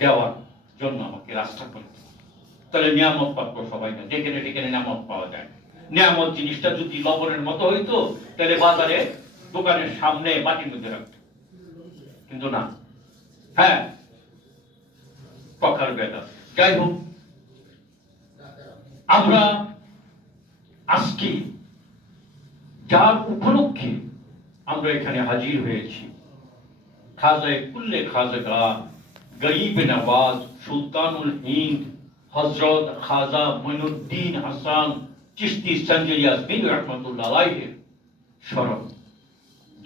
দেওয়ার জন্য আমাকে রাস্তা করে। তাহলে নিয়ামত পাত্র সবাই না, যেখানে যেখানে নিয়ামত পাওয়া যায়। নিয়ামত জিনিসটা যদি লবণের মতো হইতো তাহলে বাজারে দোকানের সামনে বাটির মধ্যে রাখতো, কিন্তু না। হ্যাঁ, কথার বেদা। যাই হোক, আমরা আজকে যার উপলক্ষে আমরা এখানে হাজির হয়েছি, খাজায়ে কুল্লে খাজাগা, গরিব নওয়াজ, সুলতানুল হিন্দ হযরত খাজা মঈনুদ্দিন হাসান চিশতি সঞ্জরি আজমির রহমাতুল্লাহ আলাইহির স্মরণ,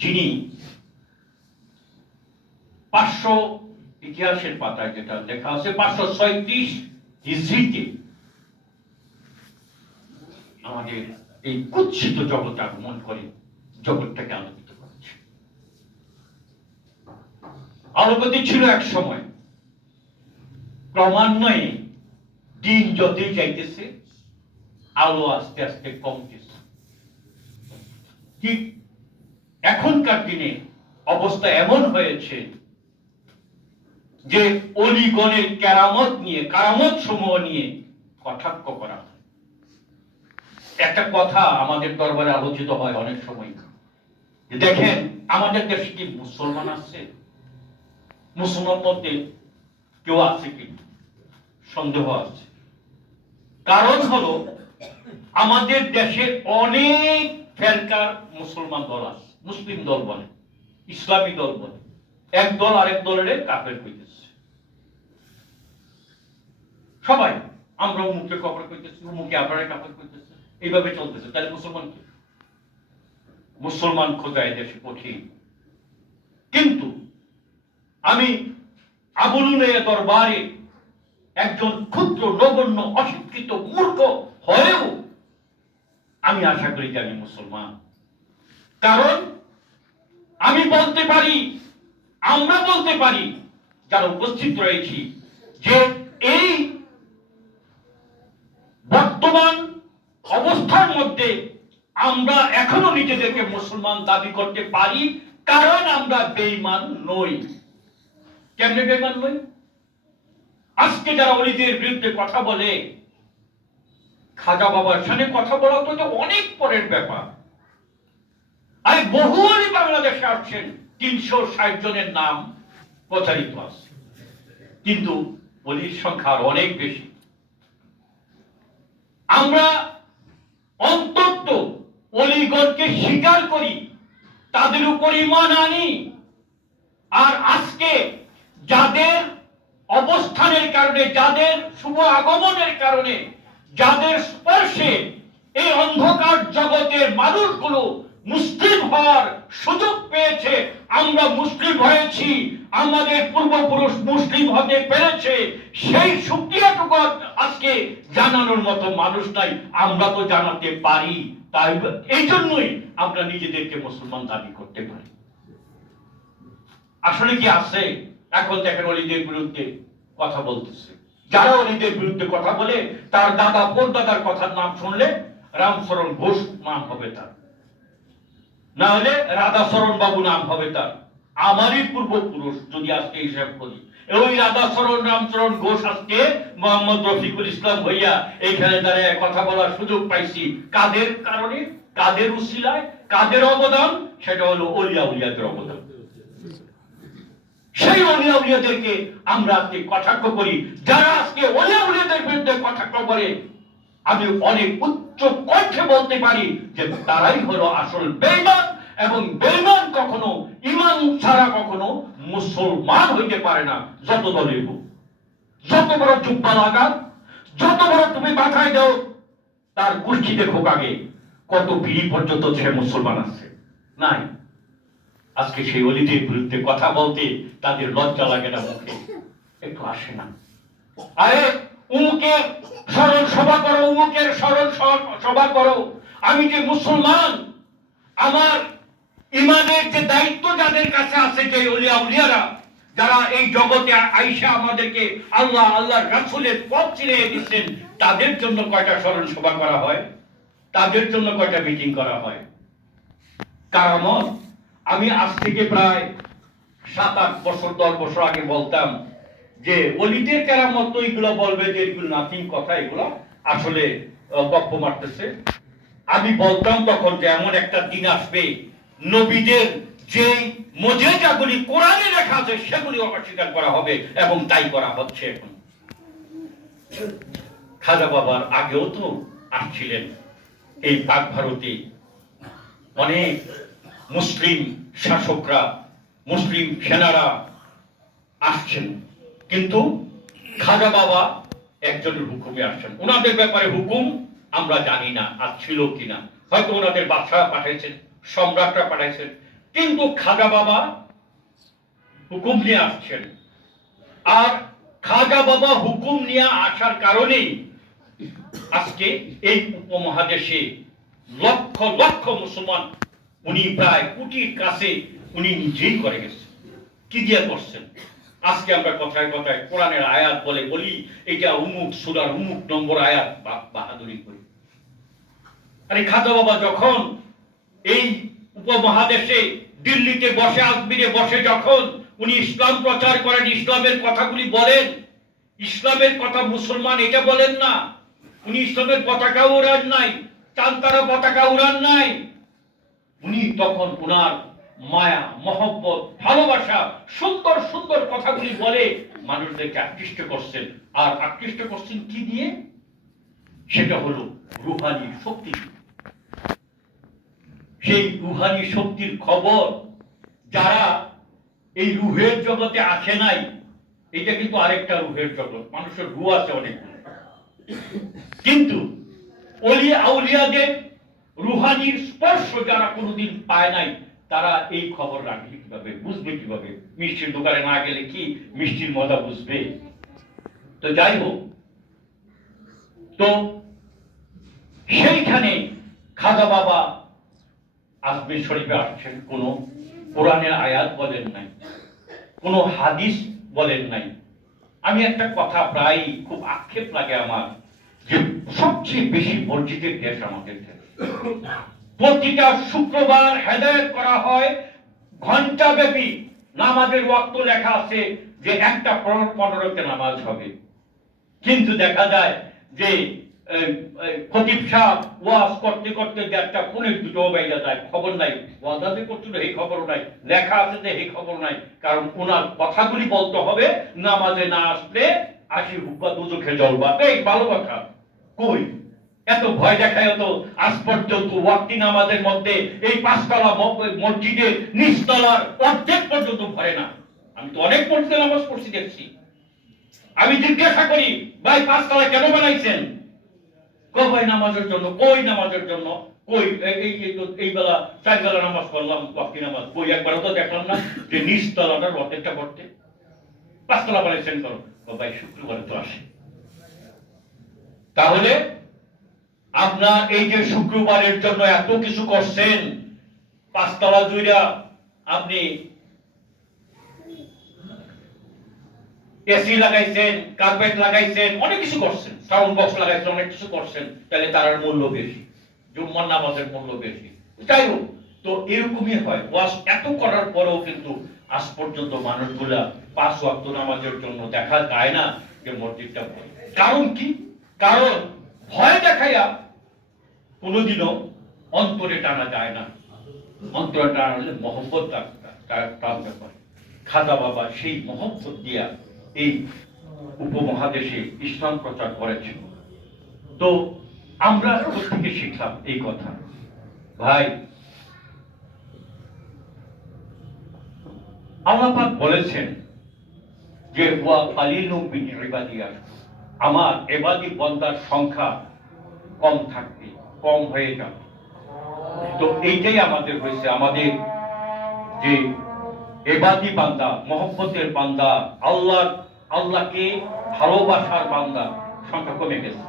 যিনি 500 ইতিহাসের পাতায় যেটা লেখা আছে 536 হিজরিতে আমাদের এই কুৎসিত জগতে আগমন করে জগৎটাকে আলোকিত করেছে। আলোকিত ছিল এক সময়, ক্রমান্বয়ে দিন যতই যাইতেছে আলো আস্তে আস্তে কমতেছে। ঠিক এখনকার দিনে অবস্থা এমন হয়েছে যে অলিগণের কেরামত নিয়ে, কারামত সমূহ নিয়ে কটাক্ষ করা হয়। একটা কথা আমাদের দরবারে আলোচিত হয় অনেক সময়, দেখেন আমাদের দেশে কি মুসলমান আছে? মুসলমান মধ্যে কেউ আছে কি? সন্দেহ আছে। কারণ হলো আমাদের দেশে অনেক ফেরকার মুসলমান দল আছে, মুসলিম দল বলে, ইসলামী দল বলে। এক দল আরেক দলের কাফের কইতেছে। সবাই আমরা মুখে কবর কইতেছি, মুখে আপনারা কাফের কইতেছে, এইভাবে চলতেছে। তাহলে মুসলমান কি? মুসলমান খোঁজা এদেশে কঠিন। কিন্তু আমি আবুলুলের দরবারে একজন ক্ষুদ্র নগণ্য অশিক্ষিত মূর্খ হয়েও আমি আশা করি যে আমি মুসলমান। কারণ আমি বলতে পারি, আমরা বলতে পারি যারা উপস্থিত রয়েছি, যে এই বর্তমান অবস্থার মধ্যে আমরা এখনো নিজেদেরকে মুসলমান দাবি করতে পারি, কারণ আমরা বেঈমান নই। কেমনে বেঈমান নই? আজকে যারা ওলিদের বিরুদ্ধে কথা বলে, খাজা বাবার সামনে কথা বলা তো অনেক পরের ব্যাপার। আর বহু অলি বাংলাদেশে আসছেন, 360 জনের নাম প্রচারিত আছে, কিন্তু অলির সংখ্যা অনেক বেশি। আমরা অন্তত অলিগণকে স্বীকার করি, তাদের উপর ঈমান আনি। আর আজকে যাদের অবস্থানের কারণে, যাদের শুভ আগমনের কারণে, যাদের স্পর্শে এই অন্ধকার জগতের মানুষগুলো মুসলিম হওয়ার সুযোগ পেয়েছে, আমরা মুসলিম হয়েছি, আমাদের পূর্বপুরুষ মুসলিম হতে পেরেছে, সেই শুকরিয়াটুকু আজকে জানানোর মতো মানুষ নাই। আমরা তো জানাতে পারি, তাই এই জন্যই আমরা নিজেদেরকে মুসলমান দাবি করতে পারি। আসলে কি আছে? এখন দেখেন অলিদের বিরুদ্ধে কথা বলতেছে, যারা অলিদের বিরুদ্ধে কথা বলে, তার দাদা পরদাদার কথার নাম শুনলে রামচরণ ঘোষ নাম হবে তার, না হলে রাধাচরণ বাবু নাম হবে তার। আমারই পূর্বপুরুষ যদি আজকে হিসাব করি, ওই রাধাচরণ রামচরণ ঘোষ আজকে মোহাম্মদ রফিকুল ইসলাম হইয়া এইখানে দাঁড়িয়ে কথা বলার সুযোগ পাইছি। কাদের কারণে, কাদের উসিলায়, কাদের অবদান? সেটা হলো অলিয়া উলিয়াদের অবদান। সেই অলিয়া উলিয়াদেরকে আমরা আজকে কটাক্ষ করি। যারা আজকে অলিয়া উলিয়াদের বিরুদ্ধে কটাক্ষ করে, আমি অনেক উচ্চ কণ্ঠে বলতে পারি যে তারাই হলো আসল বেঈমান, এবং বেঈমান কখনো ঈমান ছাড়া কখনো মুসলমান হইতে পারে না। যত দলের হোক, যত বড় জুব্বা লাগান, যত বড় তুমি মাথায় দাও, তার গোষ্ঠী দেখো আগে কত পিড়ি পর্যন্ত সে মুসলমান আছে নাই। আজকে সেই অলিদের বিরুদ্ধে কথা বলতে তাদের লজ্জা লাগে না, মুখে একটু আসে না। আরে উমুকের স্মরণ সভা করো, উমুকের স্মরণ সভা করো। আমি যে মুসলমান, আমার ইমানের যে দায়িত্ব যাদের কাছে আছে, যে ওলিয়া উলিয়ারা যারা এই জগতে আইসা আমাদেরকে আল্লাহ আল্লাহর রাসূলের পথ চিনিয়ে দিচ্ছেন, তাদের জন্য কয়টা স্মরণ সভা করা হয়? তাদের জন্য কয়টা মিটিং করা হয়? কারামত আমি আজ থেকে প্রায় 7-8 বছর 10 বছর আগে বলতাম যে অলিদের কেরামত তো এগুলো বলবে যে এগুলো নাথিং কথা, এগুলো আসলে গপ্প মারতেছে। আমি বলতাম তখন যে এমন একটা দিন আসবে নবীদের যেই মুজিজাগুলি কোরআনে লেখা আছে সেগুলি অস্বীকার করা হবে, এবং তাই করা হচ্ছে এখন। খাজা বাবার আগেও তো আসছিলেন এই পাক ভারতে অনেক মুসলিম শাসকরা, মুসলিম সেনারা আসছেন, কিন্তু খাজা বাবা একজনের হুকুমে আসছেন। ওনাদের ব্যাপারে হুকুম আমরা জানি না আজ ছিল কিনা, হয়তো ওনাদের বাদশাহ পাঠাইছেন, সম্রাটরা পাঠাইছেন, কিন্তু খাজা বাবা হুকুম নিয়ে আসছেন। আর খাজা বাবা হুকুম নিয়ে আসার কারণেই আজকে এই উপমহাদেশে লক্ষ লক্ষ মুসলমান, উনি প্রায় কোটির কাছে উনি নিজেই করে গেছেন। কি দিয়ে করছেন? আজকে আমরা কথায় কথায় কোরআনের আয়াত বলে বলি এটা উমুক সূরার উমুক নম্বর আয়াত, বাহাদুরি করি। আরে খাজা বাবা যখন এই উপমহাদেশে দিল্লিতে বসে, আজমিরে বসে যখন উনি ইসলাম প্রচার করেন, ইসলামের কথাগুলি বলেন, ইসলামের কথা মুসলমান এটা বলেন না, উনি ইসলামের পতাকা উড়ান নাই, চাঁদতারা পতাকা উড়ান নাই। উনি তখন উনার মায়া, মহব্বত, ভালোবাসা, সুন্দর সুন্দর কথাগুলি বলে মানুষদেরকে আকৃষ্ট করছেন। আর আকৃষ্ট করছেন কি দিয়ে? সেটা হলো রুহানি শক্তি। সেই রুহানি শক্তির খবর যারা এই রুহের জগতে আসে নাই, এটা কিন্তু আরেকটা রুহের জগৎ, মানুষের রু আছে অনেক, কিন্তু ওলিয়া আউলিয়াদের রুহানির স্পর্শ যারা কোনোদিন পায় নাই, তারা এই খবর রাখবে কিভাবে, বুঝবে কিভাবে? মিষ্টির দোকানে না গেলে কি মিষ্টির মজা বুঝবে? তো যাই হোক, তো সেইখানে খাজা বাবা আজমির শরীফে আসছেন, কোন কোরআনের আয়াত বলেন নাই, কোন হাদিস বলেন নাই। আমি একটা কথা প্রায় খুব আক্ষেপ লাগে আমার, যে সবচেয়ে বেশি মসজিদের দেশ আমাদের দেশ। প্রতিটা শুক্রবার হেদায়েত করা হয়, ঘন্টা ব্যাপী নামাজের ওয়াক্ত লেখা আছে যে 1:15 নামাজ হবে, কিন্তু দেখা যায় যে খতিব সাহেব ওয়াজ করতে করতে 1:15 বেজে যায়, খবর নাই। ওয়াজ করছিল এই খবর নাই, লেখা আছে যে এই খবর নাই, কারণ ওনার কথাগুলি বলতে হবে, নামাজে না আসলে 80 হুব্বা দুজখে জ্বলবা। এই ভালো কথা কই? এত ভয় দেখায় তো আজ পর্যন্ত ওয়াক্তি নামাজের মধ্যে এই 5 তলা মসজিদের নিচতলার অর্ধেক পর্যন্ত ভরে না। আমি তো অনেক মসজিদে নামাজ পড়ছি, দেখছি। আমি জিজ্ঞাসা করি, ভাই 5 তলা কেন বানাইছেন? ভাই নামাজের জন্য। কই নামাজের জন্য? কই এই বেলা 4 বেলা নামাজ পড়লাম, ওয়াক্তি নামাজ। কই একবারও তো দেখলাম না যে নিচতলাটার অর্ধেকটা করতে। 5 তলা বানাইছেন করো। ভাই শুক্রবারে তো আসে। তাহলে আপনার এই যে শুক্রবারের জন্য এত কিছু করছেন, 5 তলা জুইরা আপনি এসি লাগাইছেন, কার্পেট লাগাইছেন, অনেক কিছু করছেন, সাউন্ড বক্স লাগাইছেন, অনেক কিছু করছেন, তাহলে তার মূল্য বেশি, জুম্মার নামাজের মূল্য বেশি। যাই হোক, তো এরকমই হয়। ওয়াজ এত করার পরেও কিন্তু আজ পর্যন্ত মানুষগুলা 5 ওয়াক্ত নামাজের জন্য দেখা যায় না যে মসজিদটা ভরে। কারণ কি? কারণ ভয় দেখাইয়া কোনোদিনও অন্তরে টানা যায় না। অন্তরে টানা হলে মহব্বত টানতে পারে। খাজা বাবা সেই মহব্বত দিয়া এই উপমহাদেশে ইসলাম প্রচার করেছেন। তো আমরা থেকে শিখলাম এই কথা। ভাই, আল্লাহ পাক বলেছেন যে ওয়া কালিলুম মিন ইবাদিয়া, আমার ইবাদি বান্দার সংখ্যা কম থাকবে, কম হয়ে যাবে। তো এইটাই আমাদের হয়েছে, আমাদের যে ইবাদি বান্দা, মহব্বতের বান্দা, আল্লাহকে ভালোবাসার বান্দা সংখ্যা কমে গেছে।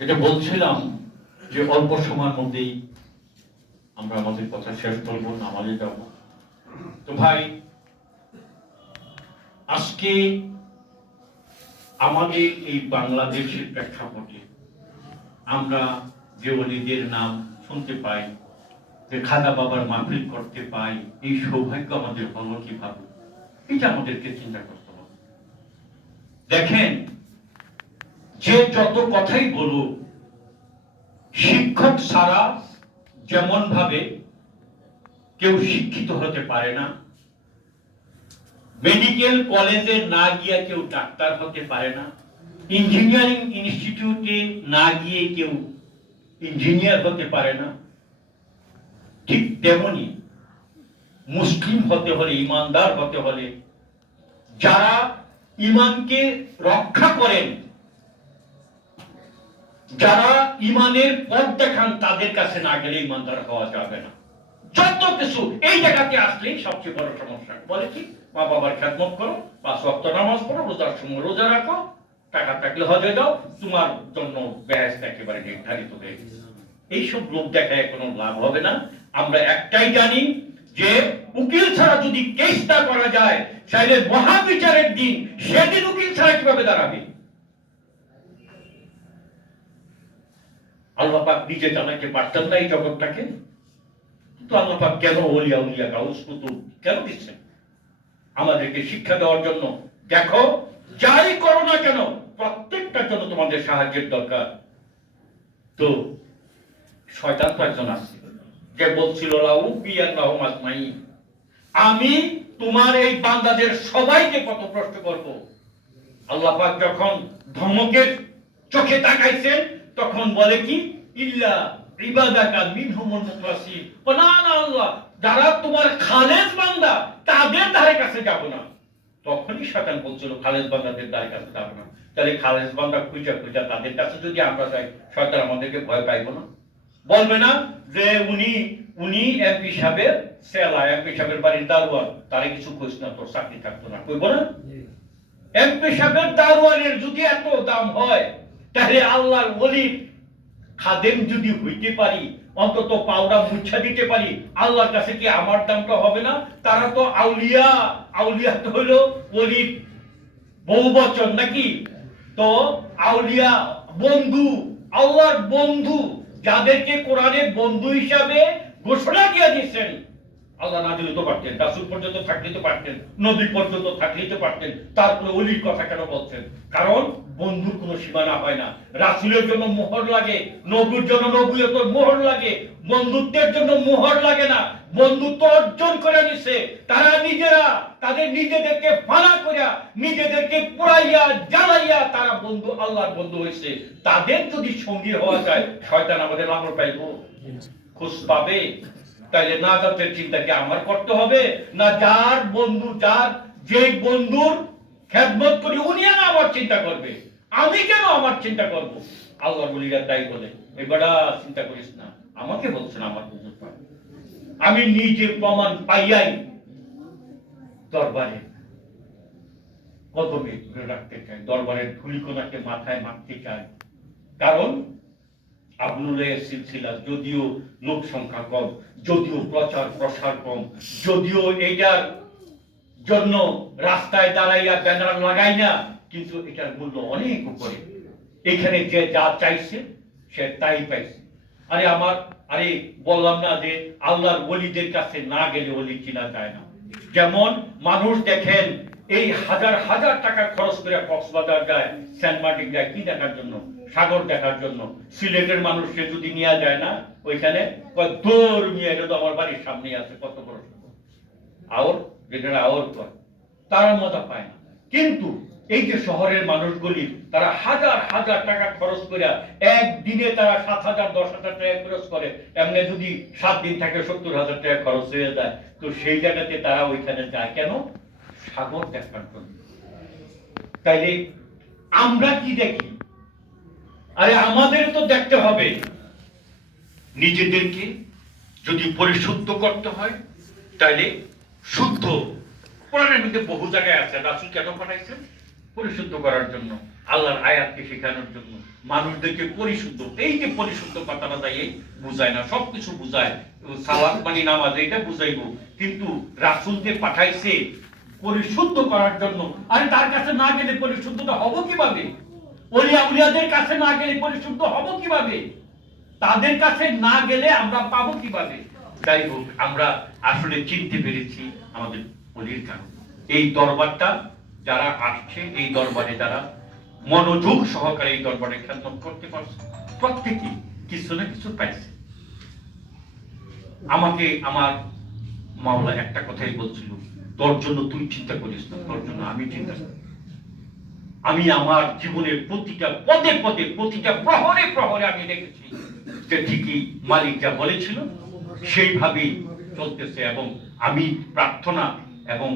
এটা বলছিলাম যে অল্প সময়ের মধ্যেই আমরা আমাদের কথা শেষ করব, নামাজে যাব। তো ভাই, আজকে আমাদের এই বাংলাদেশের প্রেক্ষাপটে আমরা যে ওলিদের নাম শুনতে পাই, যে খাজা বাবার মাহফিল করতে পাই, এই সৌভাগ্য আমাদের হলো কিভাবে, এটা আমাদেরকে চিন্তা করতে হবে। দেখেন, যে যত কথাই বলুক, শিক্ষক ছাড়া যেমন ভাবে কেউ শিক্ষিত হতে পারে না, মেডিকেল কলেজে না গিয়ে কেউ ডাক্তার হতে পারে না, ইঞ্জিনিয়ারিং ইনস্টিটিউটে না গিয়ে কেউ ইঞ্জিনিয়ার হতে পারে না, ঠিক তেমনি মুসলিম হতে হলে, ইমানদার হতে হলে, যারা ইমানকে রক্ষা করেন, যারা ইমানের পথ দেখান, তাদের কাছে না গেলে ইমানদার হওয়া যাবে না। যত কিছু এই জায়গাতে আসলেই সবচেয়ে বড় সমস্যা। বলে কি, মা বাবার খেদমত করো, 5 ওয়াক্ত নামাজ পড়ো, রোজার সময় রোজা রাখো, টাকা থাকলে হজে যাও, তোমার জন্য বেহেশত একেবারে নির্ধারিত হয়ে গেছে। এইসব লোক দেখায় কোনো লাভ হবে না। আমরা একটাই জানি যে উকিল ছাড়া যদি কেসটা করা যায়, তাহলে মহাবিচারের দিন সেদিন উকিল ছাড়া কিভাবে দাঁড়াবে? আল্লাহ পাক নিজে জানাতে পারতেন না এই জগৎটাকে, তো আল্লাহ পাক কেন ওলিয়া উলিয়া গাউস কুতুব কেন দিচ্ছেন? আমাদেরকে শিক্ষা দেওয়ার জন্য। দেখো, যাই করো না কেন, প্রত্যেকটার জন্য তোমাদের সাহায্যের দরকার। তো শয়তান তো একজন আছে যে বলছিল, আমি তোমার এই বান্দাদের সবাইকে পথভ্রষ্ট করব। আল্লাহ পাক যখন ধমকের চোখে তাকাইছেন, তখন বলে কি, ইল্লা ইবাদাকা মিনহুমুল মুখলাসিন। না না আল্লাহ, যারা তোমার খালেস বান্দা, তাদের ধারে কাছে যাব না। তখনই শয়তান বলছিল খালেস বান্দাদের ধারে কাছে যাব না। তাহলে খালেস বান্দা খুঁজা খুঁজা তাদের কাছে যদি আমরা যাই, শয়তান আমাদেরকে ভয় পাইব না? বলবে না যে উনি এমপি সাহেবের সেলা, এমপি সাহেবের বাড়ির দারোয়ান, তারে কিছু খোঁজ না, তোর চাকরি থাকতো না, কইব না? এমপি সাহেবের দারোয়ানের যদি এত দাম হয়, তাহলে আল্লাহর ওলির খাদেম যদি হইতে পারি, অন্তত পাওড়া মুছা দিতে পারি, আল্লাহর কাছে কি আমার দামটা হবে না? তারা তো আউলিয়া, আউলিয়া তো হলো ওলির বহুবচন নাকি? তো আউলিয়া বন্ধু, আল্লাহর বন্ধু, যাদেরকে কোরআনের বন্ধু হিসাবে ঘোষণা দিয়ে দিয়েছেন। আল্লাহ না দিলে তো পারতেন, রাসূল পর্যন্ত থাকলে তো পারতেন, নবী পর্যন্ত থাকলেই তো পারতেন, তারপরে ওলির কথা কেন বলছেন? কারণ বন্ধুর কোনো সীমানা হয় না। রাসূলের জন্য মোহর লাগে, নবীর জন্য নবুয়তের মোহর লাগে, বন্ধুত্বের জন্য মোহর লাগে না। বন্ধুত্ব অর্জন করে নিছে তারা নিজেরা, তাদের নিজেদেরকে ফানা করিয়া, নিজেদেরকে পোড়াইয়া জ্বালাইয়া তারা বন্ধু, আল্লাহর বন্ধু হয়েছে। তাদের যদি সঙ্গী হওয়া যায়, শয়তান আমাদের লাঙল পাইব, খোঁজ পাবে। তাইলে নাজাতের চিন্তা কি আমার করতে হবে? না যার বন্ধু, যে বন্ধুর খেদমত করি, উনি না আমার চিন্তা করবে, আমি কেন আমার চিন্তা করব? আল্লাহর ওলিরা তাই বলে, এবারে চিন্তা করিস না, আমাকে বলছেন আমার বন্ধু পাই। আমি নিজে প্রমাণ পাইয়াই দরবারে কদমে ধরে রাখতে চাই, দরবারের ধুলিকোনাকে মাথায় মারতে চাই। কারণ আবুলের সিলসিলা যদিও লোক সংখ্যা কম, যদিও প্রচার প্রসার কম, যদিও এটার জন্য রাস্তায় দাঁড়াইয়া ব্যানার লাগাই না, কিন্তু এটার মূল্য অনেক উপরে। এখানে যে যা চাইছে সে তাই পাইছে। আরে বললাম না যে আল্লাহর ওলিদের কাছে না গেলে ওলি চিনা যায় না। যেমন মানুষ দেখেন এই হাজার হাজার টাকা খরচ করে কক্সবাজার যায়, সেন্ট মার্টিন যায়, কি দেখার জন্য? সাগর দেখার জন্য। সিলেটের মানুষকে যদি নিয়ে যায় না ওইখানে, দৌড় নিয়ে এলে তো আমার বাড়ির সামনে আছে, কত বড় আওর, যেটা আওর কর, তারা মজা পায় না। কিন্তু এই যে শহরের মানুষগুলি, তারা হাজার হাজার টাকা খরচ করে একদিনে তারা 7,000 10,000 টাকা খরচ করে, এমনি যদি 7 দিন থাকে 70,000 টাকা খরচ হয়ে যায়। তো সেই জায়গাতে তারা ওইখানে যায় কেন? সাগর দেখার জন্য। তাইলে আমরা কি দেখি? আরে আমাদের তো দেখতে হবে, নিজেদেরকে যদি পরিশুদ্ধ করতে হয়, তাইলে শুদ্ধ। কোরআনের মধ্যে বহু জায়গায় আছে রাসূল কেন পাঠাইছেন? পরিশুদ্ধ করার জন্য, আল্লাহর আয়াতকে শেখানোর জন্য, মানুষদেরকে পরিশুদ্ধ। এই যে পরিশুদ্ধ কথাটা তাই বুঝায় না, সবকিছু বুঝায়, সালাত মানে নামাজ, এটা বুঝাইবো, কিন্তু রাসূলকে পাঠাইছে পরিশুদ্ধ করার জন্য। আরে তার কাছে না গেলে পরিশুদ্ধটা হবো কিভাবে? ওলিয়া উলিয়াদের কাছে না গেলে পরিশুদ্ধ হবো কিভাবে? তাদের কাছে না গেলে আমরা পাবো কিভাবে? যাই হোক, আমরা আসলে চিনতে পেরেছি আমাদের অলির কারণ। এই দরবারটা যারা আসছে, এই দরবারে যারা মনোযোগ সহকারে এই দরবারে খেদমত করতে পারছে, প্রত্যেকেই কিছু না কিছু পাইছে। আমাকে আমার মাওলা একটা কথাই বলছিল, তোর জন্য তুই চিন্তা করিস না, তোর জন্য আমি চিন্তা করি। আমি আমার জীবনের প্রতিটা পদে পদে, প্রতিটা প্রহরে প্রহরে আমি দেখেছি যে ঠিকই মালিক যা বলেছিল সেইভাবেই চলতেছে। এবং আমি প্রার্থনা এবং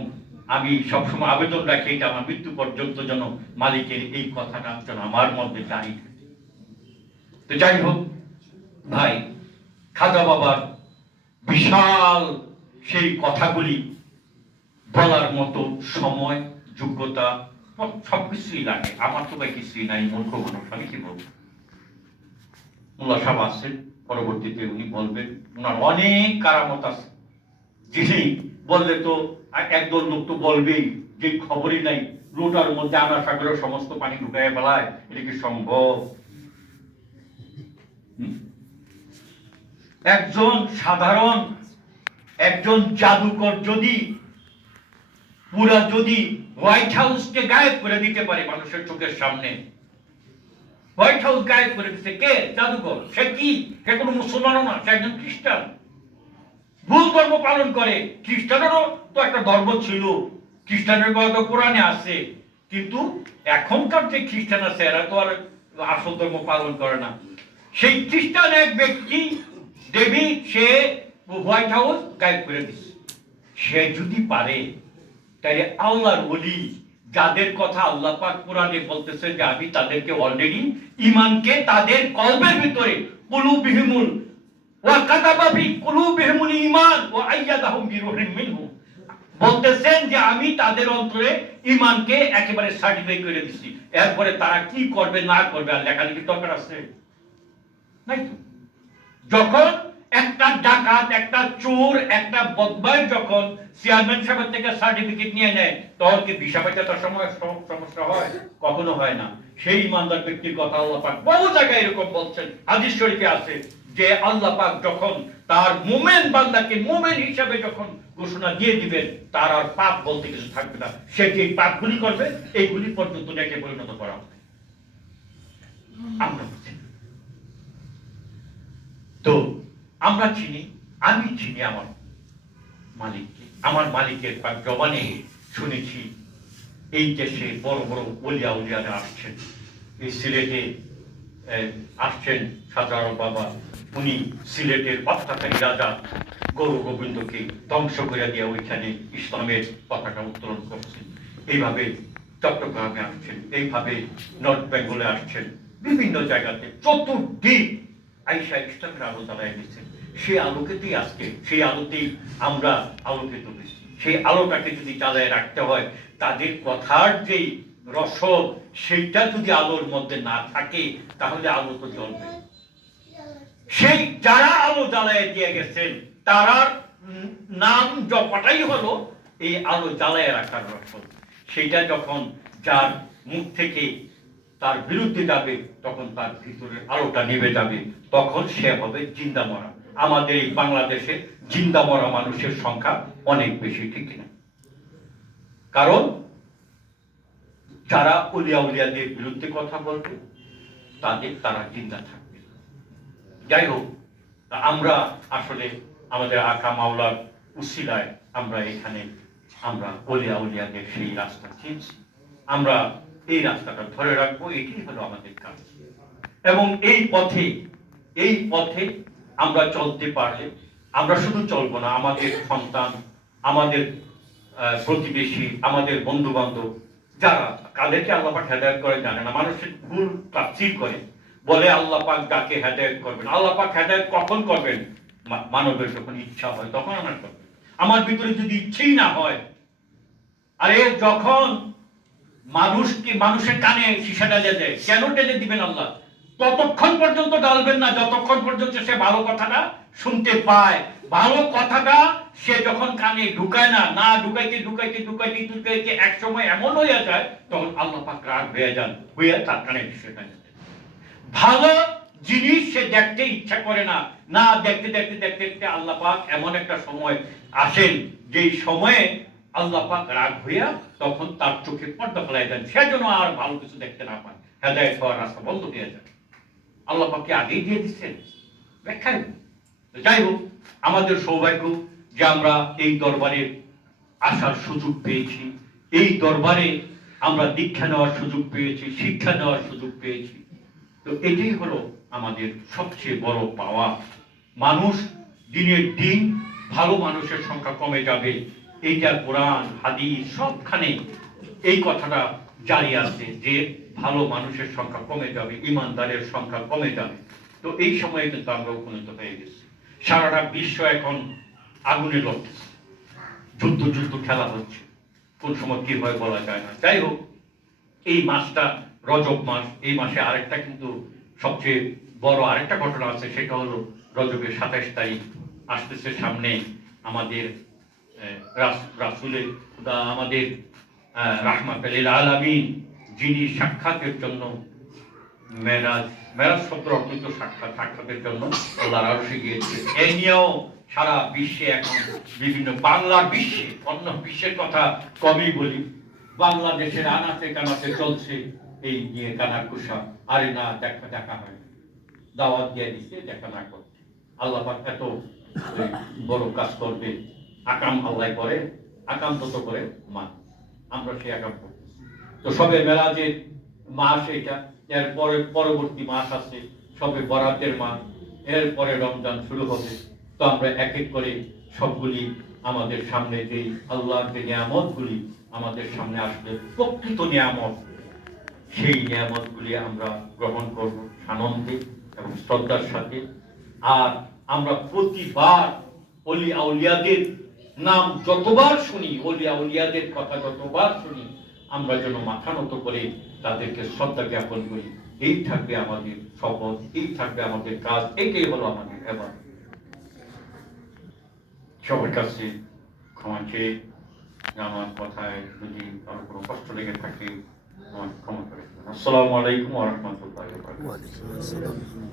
আমি সবসময় আবেদন রাখি এটা আমার মৃত্যু পর্যন্ত যেন মালিকের এই কথাটা যেন আমার মধ্যে জারি থাকে। তো যাই হোক ভাই, খাজা বাবার বিশাল সেই কথাগুলি বলার মতো সময়, যোগ্যতা সবকিছুই লাগে। আমার তো ভাই কিছুই নাই, মূর্খ মানুষ, আমি কি বলবো। মোল্লা সাহেব আসছেন, পরবর্তীতে উনি বলবেন, ওনার অনেক কারামত আছে, যিনি বললে তো একদল লোক তো বলবেই যে খবরই নাই, লোটার মধ্যে আনা সাগরের সমস্ত পানি ঢুকায় ফেলায়, এটা কি সম্ভব? একজন সাধারণ একজন জাদুকর যদি পুরা যদি হোয়াইট হাউসকে গায়েব করে দিতে পারে মানুষের চোখের সামনে, হোয়াইট হাউস গায়েব করে দিচ্ছে কে? জাদুকর। সে কি? সে কোনো মুসলমানও না, সে একজন খ্রিস্টান, ভুল ধর্ম পালন করে। খ্রিস্টানেরও তো একটা ধর্ম ছিল, খ্রিস্টানের কথা তো কোরআনে আছে, কিন্তু এখনকার যে খ্রিস্টান আছে এরা তো আর আসল ধর্ম পালন করে না। সেই খ্রিস্টান এক ব্যক্তি দেবী, সে হোয়াইট হাউস গায়েব করে দিচ্ছে। সে যদি পারে, তাইলে আল্লাহর ওলি যাদের কথা আল্লাহ পাক কোরআনে বলতেছে যে আমি তাদেরকে অলরেডি ঈমানকে তাদের কলবের ভিতরে কুলুবিহিমুল ওয়া কাতাবা ফি কুলুবিহিমুল ঈমান ওয়া আইয়াদাহুম বিরূহিম মিনহু, বলতেছেন যে আমি তাদের অন্তরে ঈমানকে একেবারে সার্টিফাই করে দিছি। এরপরে তারা কি করবে না করবে আর লেখালেখির দরকার আছে নাই তো। যখন একটা ডাকাত, একটা চোর, একটা বদমাশ যখন চেয়ারম্যান সাহেবের থেকে সার্টিফিকেট নিয়ে নেয়, তখন কি ভিসা পাইতে তার সমস্যা হয়? কখনো হয় না। সেই ইমানদার ব্যক্তির কথা আল্লাহ পাক বহু জায়গায় এরকম বলছেন, হাদিস শরীফে আছে যে আল্লাহ পাক যখন তার মুমিন বান্দাকে মুমিন হিসাবে যখন ঘোষণা দিয়ে দিবেন, তার আর পাপ বলতে কিছু থাকবে না। সে যে পাপগুলি করবে এইগুলি পর্যন্ত একে পরিণত করা হবে। আমরা তো আমরা চিনি, আমি চিনি আমার মালিককে। আমার মালিকের জবানে শুনেছি এই দেশে বড় বড় ওলিয়া উলিয়ারা আসছেন। এই সিলেটে আসছেন সাধারণ বাবা, উনি সিলেটের অত্যাচারী রাজা গৌর গোবিন্দকে ধ্বংস করে দিয়ে ওইখানে ইসলামের পতাকা উত্তোলন করছেন। এইভাবে চট্টগ্রামে আসছেন, এইভাবে নর্থ বেঙ্গলে আসছেন, বিভিন্ন জায়গাতে চতুর্দিক আইসা ইসলামের আলো জ্বালায় দিচ্ছেন। সেই আলোকেতেই আজকে, সেই আলোতেই আমরা আলোকিত হয়েছি। সেই আলোটাকে যদি জ্বালায় রাখতে হয়, তাদের কথার যেই রসদ সেইটা যদি আলোর মধ্যে না থাকে, তাহলে আলো তো জ্বলবে। সেই যারা আলো জ্বালায় দিয়ে গেছেন তারার নাম জপাটাই হলো এই আলো জ্বালায় রাখার রসদ। সেইটা যখন যার মুখ থেকে তার বিরুদ্ধে যাবে, তখন তার ভিতরের আলোটা নিভে যাবে, তখন সে হবে জিন্দা মরা। আমাদের এই বাংলাদেশে জিন্দা মরা মানুষের সংখ্যা অনেক বেশি, ঠিক না? কারণ যারা উলিয়া উলিয়াদের বিরুদ্ধে কথা বলবে তারা জিন্দা থাকবে। যাই হোক, আমরা আসলে আমাদের আকা মাওলার উসিলায় আমরা এখানে আমরা উলিয়া উলিয়াদের সেই রাস্তা চিনছি, আমরা এই রাস্তাটা ধরে রাখবো, এটাই হলো আমাদের কাজ। এবং এই পথে আমরা চলতে পারলে আমরা শুধু চলবো না, আমাদের সন্তান, আমাদের প্রতিবেশী, আমাদের বন্ধু বান্ধব যারা, কাদেরকে আল্লাহ পাক হেদায়েত করে জানে না, মানুষের ভুল তাফসীর করে বলে আল্লাহ পাক যাকে হেদায়েত করবেন। আল্লাহ পাক হেদায়েত কখন করবেন? মানবের যখন ইচ্ছা হয় তখন আমার করবেন। আমার ভিতরে যদি ইচ্ছেই না হয়, আরে যখন মানুষের কানে সীসা ঢেলে দেয়, কেন ঢেলে দিবেন আল্লাহ? ততক্ষণ পর্যন্ত ডালবেন না যতক্ষণ পর্যন্ত সে ভালো কথাটা শুনতে পায়। ভালো কথাটা সে যখন কানে ঢুকায় না ঢুকাইতে এক সময় এমন হয়ে যায়, তখন আল্লাহ পাক রাগ হয়ে যান, হয়ে তার কানে বিষয়টা ভালো জিনিস সে দেখতে ইচ্ছা করে না, না দেখতে দেখতে দেখতে দেখতে আল্লাহ পাক এমন একটা সময় আসেন যেই সময়ে আল্লাহ পাক রাগ হইয়া তখন তার চোখে পর্দা ফেলাই দেন, সে যেন আর ভালো কিছু দেখতে না পায়, হেদায়েত হওয়ার রাস্তা বন্ধ হয়ে যায়। আল্লাহ পাক কি আগেই দিয়ে দিচ্ছেন? ব্যাখ্যায়। যাই হোক, আমাদের সৌভাগ্য যে আমরা এই দরবারে আসার সুযোগ পেয়েছি, এই দরবারে আমরা দীক্ষা নেওয়ার সুযোগ পেয়েছি, শিক্ষা নেওয়ার সুযোগ পেয়েছি। তো এটাই হলো আমাদের সবচেয়ে বড় পাওয়া। মানুষ দিনের দিন ভালো মানুষের সংখ্যা কমে যাবে, এইটা কোরআন হাদিস সবখানে এই কথাটা জারি আছে যে ভালো মানুষের সংখ্যা কমে যাবে, ইমানদারের সংখ্যা কমে যাবে। তো এই সময়ে কিন্তু আমরা উপনীত হয়ে গেছি। সারাটা বিশ্ব এখন আগুনে লড়তেছে, যুদ্ধ যুদ্ধ খেলা হচ্ছে, কোন সময় কি হয় বলা যায় না। যাই হোক, এই মাসটা রজব মাস, এই মাসে আরেকটা কিন্তু সবচেয়ে বড় আরেকটা ঘটনা আছে, সেটা হলো রজবের 27 তারিখ আসতেছে সামনে। আমাদের রাসূলের খুদা, আমাদের রাহমাতুল লিল আলামিন, যিনি সাক্ষাতের জন্য মেরাজ, মেরাজ শব্দ অর্থ তো সাক্ষাৎ, সাক্ষাতের জন্য আল্লাহর আরশে গিয়েছে। এই নিয়েও সারা বিশ্বে এখন বিভিন্ন, বাংলার বিশ্বে, অন্য বিশ্বের কথা কমই বলি, বাংলাদেশের আনাচে কানাচে চলছে এই নিয়ে কানাঘুষা। আরে না, দেখা দেখা হয়, দাওয়াত দিয়ে দিচ্ছে, দেখা না করছে। আল্লাহ পাক এত বড় কাজ করবে, আকাম আল্লাহ করে, আকাম তত করে মান, আমরা সেই আকাম করতেছি। তো সবে মেরাজের মাস এটা, এরপরে পরবর্তী মাস আছে সবে বরাতের মাস, এরপরে রমজান শুরু হবে। তো আমরা এক এক করে সবগুলি আমাদের সামনে যেই আল্লাহর যে নিয়ামতগুলি আমাদের সামনে আসলে প্রকৃত নিয়ামত, সেই নিয়ামতগুলি আমরা গ্রহণ করব আনন্দে এবং শ্রদ্ধার সাথে। আর আমরা প্রতিবার ওলি আউলিয়াদের নাম যতবার শুনি, ওলি আউলিয়াদের কথা যতবার শুনি, আমরা যেন মাথা নত করে তাদেরকে শ্রদ্ধা জ্ঞাপন করি। এই থাকবে আমাদের শপথ, এই থাকবে আমাদের কাজ, এটাই হলো আমাদের এবার। সবার কাছে ক্ষমা চেয়ে আমার কথায় যদি কারো কোনো কষ্ট লেগে থাকে আমাকে ক্ষমা করে। আসসালামু আলাইকুম ওয়া রাহমাতুল্লাহি ওয়া বারাকাতুহু।